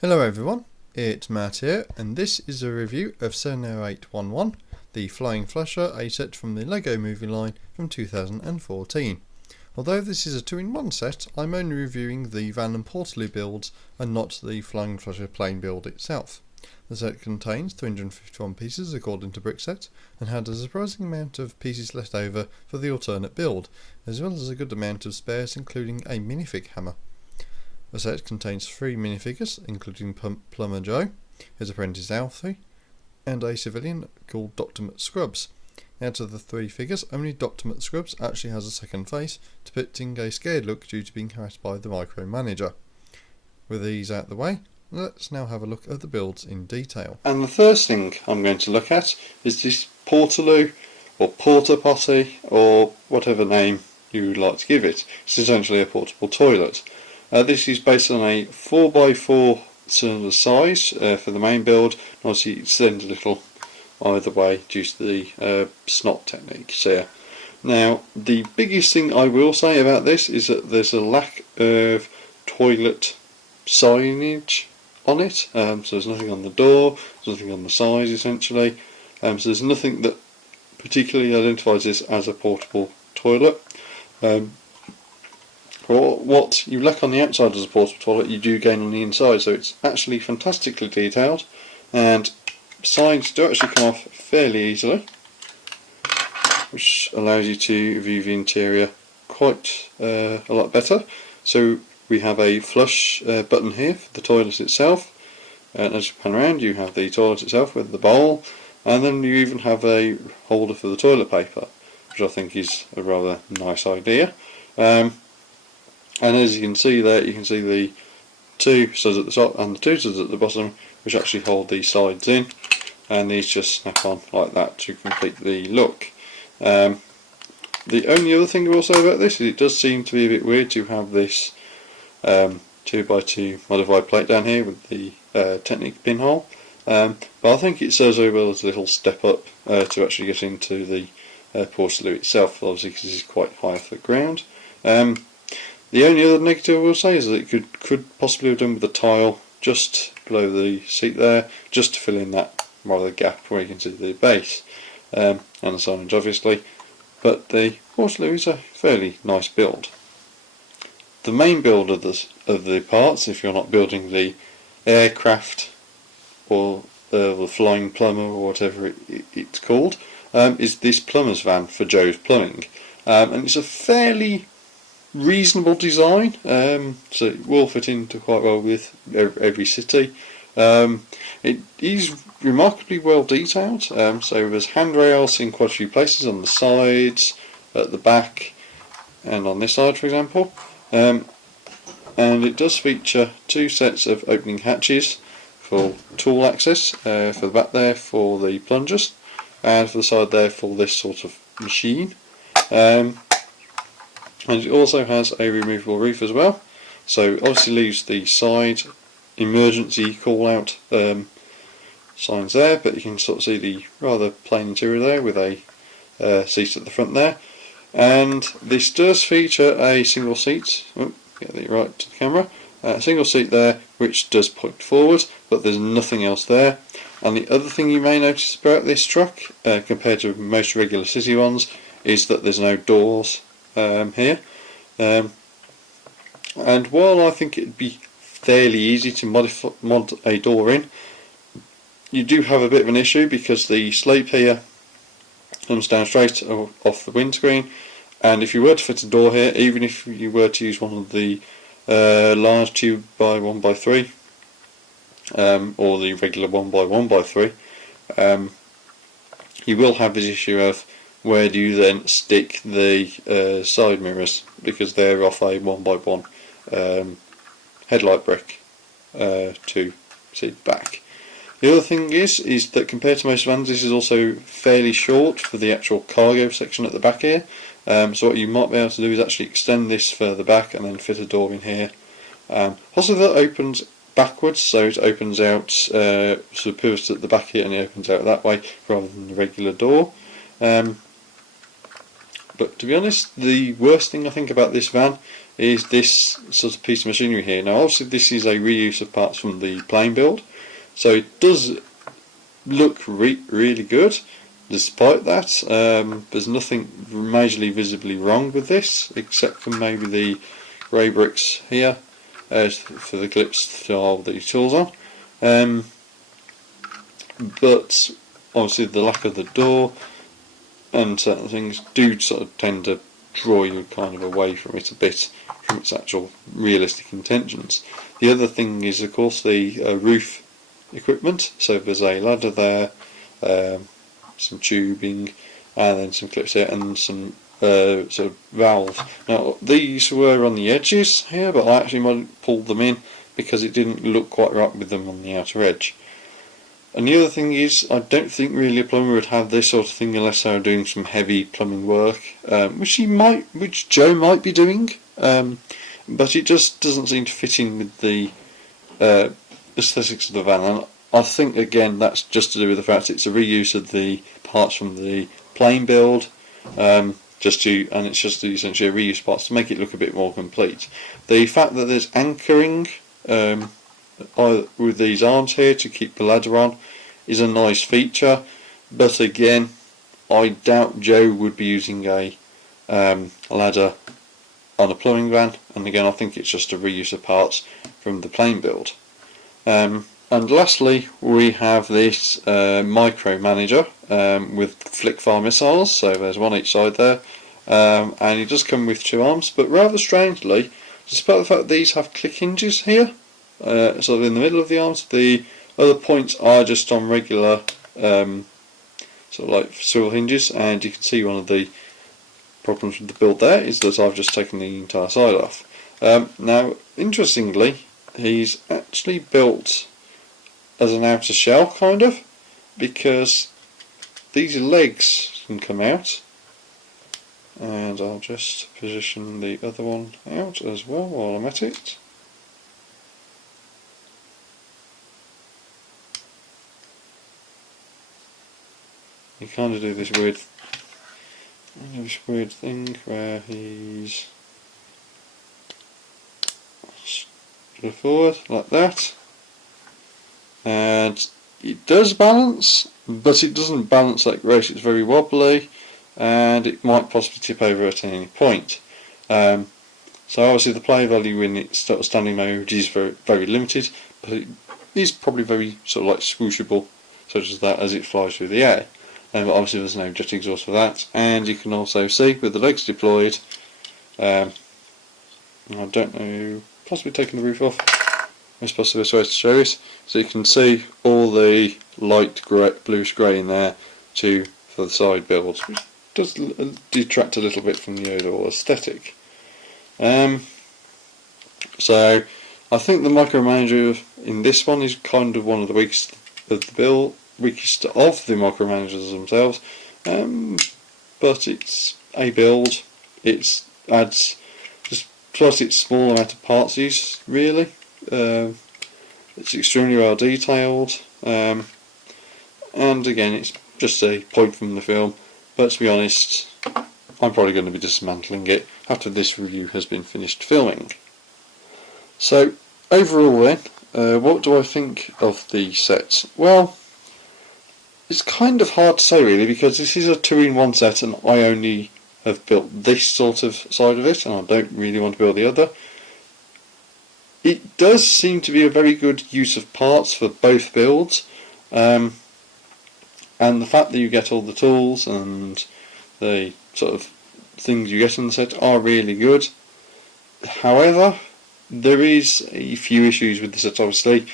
Hello everyone, it's Matt here, and this is a review of 70811, the Flying Flusher, a set from the LEGO Movie line from 2014. Although this is a 2-in-1 set, I'm only reviewing the van and portaloo builds and not the Flying Flusher plain build itself. The set contains 351 pieces according to Brickset, and had a surprising amount of pieces left over for the alternate build, as well as a good amount of spares including a minifig hammer. The set contains 3 minifigures, including Plumber Joe, his apprentice Alfie, and a civilian called Dr. McScrubs. Out of the 3 figures, only Dr. McScrubs actually has a second face, depicting a scared look due to being harassed by the Micromanager. With these out the way, let's now have a look at the builds in detail. And the first thing I'm going to look at is this portaloo, or porta potty, or whatever name you would like to give it. It's essentially a portable toilet. This is based on a 4x4 cylinder size for the main build. Obviously it extends a little either way due to the snot techniques here. Now the biggest thing I will say about this is that there's a lack of toilet signage on it. So there's nothing on the door, there's nothing on the sides essentially. So there's nothing that particularly identifies this as a portable toilet. What you lack on the outside as a portable toilet, you do gain on the inside, so it's actually fantastically detailed, and sides do actually come off fairly easily, which allows you to view the interior quite a lot better. So we have a flush button here for the toilet itself, and as you pan around you have the toilet itself with the bowl, and then you even have a holder for the toilet paper, which I think is a rather nice idea. And as you can see there, you can see the 2 studs at the top and the 2 studs at the bottom, which actually hold these sides in, and these just snap on like that to complete the look. The only other thing I will say about this is it does seem to be a bit weird to have this 2x2 modified plate down here with the Technic pinhole, but I think it serves very well as a little step up to actually get into the portaloo itself, obviously because this is quite high off the ground. The only other negative I will say is that it could possibly have done with the tile just below the seat there, just to fill in that rather gap where you can see the base and the signage obviously, but the portaloo is a fairly nice build. The main build of the parts, if you're not building the aircraft or the flying plumber or whatever it's called, is this plumber's van for Joe's Plumbing, and it's a fairly reasonable design, so it will fit into quite well with every city. It is remarkably well detailed, so there's handrails in quite a few places on the sides, at the back, and on this side for example, and it does feature 2 sets of opening hatches for tool access, for the back there for the plungers, and for the side there for this sort of machine. And it also has a removable roof as well, so obviously leaves the side emergency call out signs there, but you can sort of see the rather plain interior there with a seat at the front there. And this does feature a single seat, get that right to the camera, a single seat there which does point forward, but there's nothing else there. And the other thing you may notice about this truck compared to most regular city ones is that there's no doors here, and while I think it'd be fairly easy to mod a door in, you do have a bit of an issue because the slope here comes down straight off the windscreen, and if you were to fit a door here, even if you were to use one of the large 2x1x3 or the regular 1x1x3, you will have this issue of where do you then stick the side mirrors, because they're off a 1x1 headlight brick to sit back. The other thing is that compared to most vans, this is also fairly short for the actual cargo section at the back here. So what you might be able to do is actually extend this further back and then fit a door in here. Also that opens backwards, so it opens out, sort of pivots at the back here and it opens out that way rather than the regular door. But to be honest, the worst thing I think about this van is this sort of piece of machinery here. Now obviously this is a reuse of parts from the plane build, so it does look really good. Despite that, there's nothing majorly visibly wrong with this, except for maybe the grey bricks here for the clips to hold the tools on. But obviously the lack of the door and certain things do sort of tend to draw you kind of away from it a bit, from its actual realistic intentions. The other thing is, of course, the roof equipment. So there's a ladder there, some tubing, and then some clips here, and some sort of valves. Now these were on the edges here, but I actually pulled them in because it didn't look quite right with them on the outer edge. And the other thing is, I don't think really a plumber would have this sort of thing unless they were doing some heavy plumbing work, which Joe might be doing, but it just doesn't seem to fit in with the aesthetics of the van. And I think again that's just to do with the fact it's a reuse of the parts from the plane build, and it's just essentially a reuse parts to make it look a bit more complete. The fact that there's anchoring with these arms here to keep the ladder on is a nice feature, but again I doubt Joe would be using a ladder on a plumbing van, and again I think it's just a reuse of parts from the plane build. And lastly we have this Micromanager with flick-fire missiles, so there's one each side there, and it does come with two arms, but rather strangely, despite the fact that these have click hinges here, sort of in the middle of the arms, the other points are just on regular sort of like swivel hinges, and you can see one of the problems with the build there is that I've just taken the entire side off. Now interestingly, he's actually built as an outer shell kind of, because these legs can come out, and I'll just position the other one out as well while I'm at it. You kind of do this weird thing where he's sort of forward like that, and it does balance, but it doesn't balance like great. It's very wobbly, and it might possibly tip over at any point. So obviously the play value in its sort of standing mode is very limited, but it is probably very sort of like swooshable, such as that, as it flies through the air. But obviously there's no jet exhaust for that, and you can also see with the legs deployed, I don't know, possibly taking the roof off, that's possibly the best way to show it, so you can see all the light bluish grey in there for the side builds, which does detract a little bit from the overall aesthetic. So I think the Micromanager in this one is kind of one of the weakest of the build. Weakest of the Micromanagers themselves, but it's a build. It adds plus its small amount of parts use really. It's extremely well detailed, and again it's just a point from the film. But to be honest, I'm probably going to be dismantling it after this review has been finished filming. So overall then, what do I think of the set? Well, it's kind of hard to say really, because this is a 2-in-1 set and I only have built this sort of side of it and I don't really want to build the other. It does seem to be a very good use of parts for both builds, and the fact that you get all the tools and the sort of things you get in the set are really good. However, there is a few issues with the set obviously.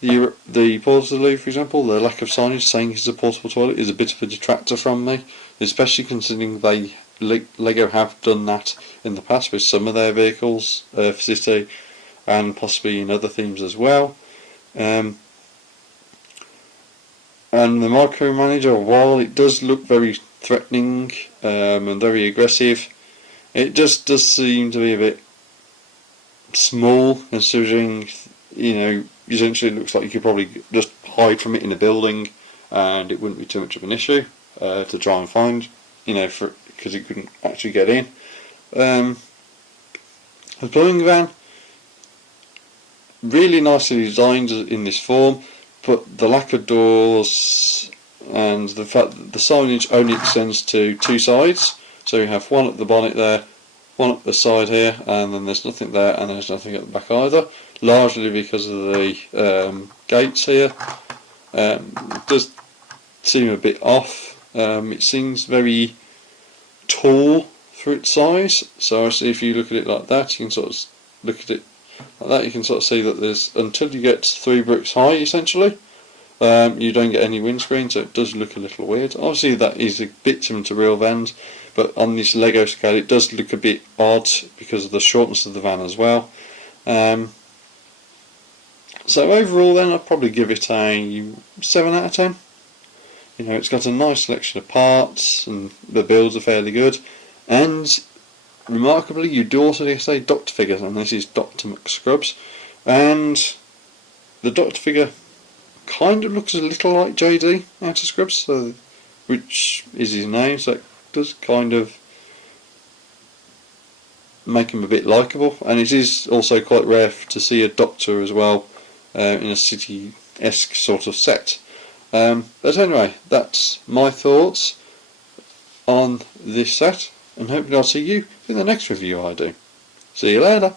The portable, for example, the lack of signage saying it's a portable toilet is a bit of a detractor from me, especially considering Lego have done that in the past with some of their vehicles for City, and possibly in other themes as well. And the Micromanager, while it does look very threatening and very aggressive, it just does seem to be a bit small, considering, you know, essentially it looks like you could probably just hide from it in a building and it wouldn't be too much of an issue to try and find, you know, because it couldn't actually get in. The plumbing van, really nicely designed in this form, but the lack of doors and the fact that the signage only extends to two sides, so you have one at the bonnet there, one at the side here, and then there's nothing there and there's nothing at the back either, largely because of the gates here. It does seem a bit off. It seems very tall for its size, so if you look at it like that, you can sort of look at it like that, you can sort of see that there's, until you get 3 bricks high essentially, you don't get any windscreen, so it does look a little weird. Obviously that is a bit similar to real vans, but on this Lego scale it does look a bit odd because of the shortness of the van as well. So overall then I'd probably give it a 7 out of 10. You know, it's got a nice selection of parts and the builds are fairly good, and remarkably you do also get a Doctor figure, and this is Dr. McScrubs, and the Doctor figure kind of looks a little like JD out of Scrubs, so, which is his name, so it does kind of make him a bit likeable, and it is also quite rare to see a Doctor as well in a city-esque sort of set. But anyway, that's my thoughts on this set, and hopefully I'll see you in the next review I do. See you later.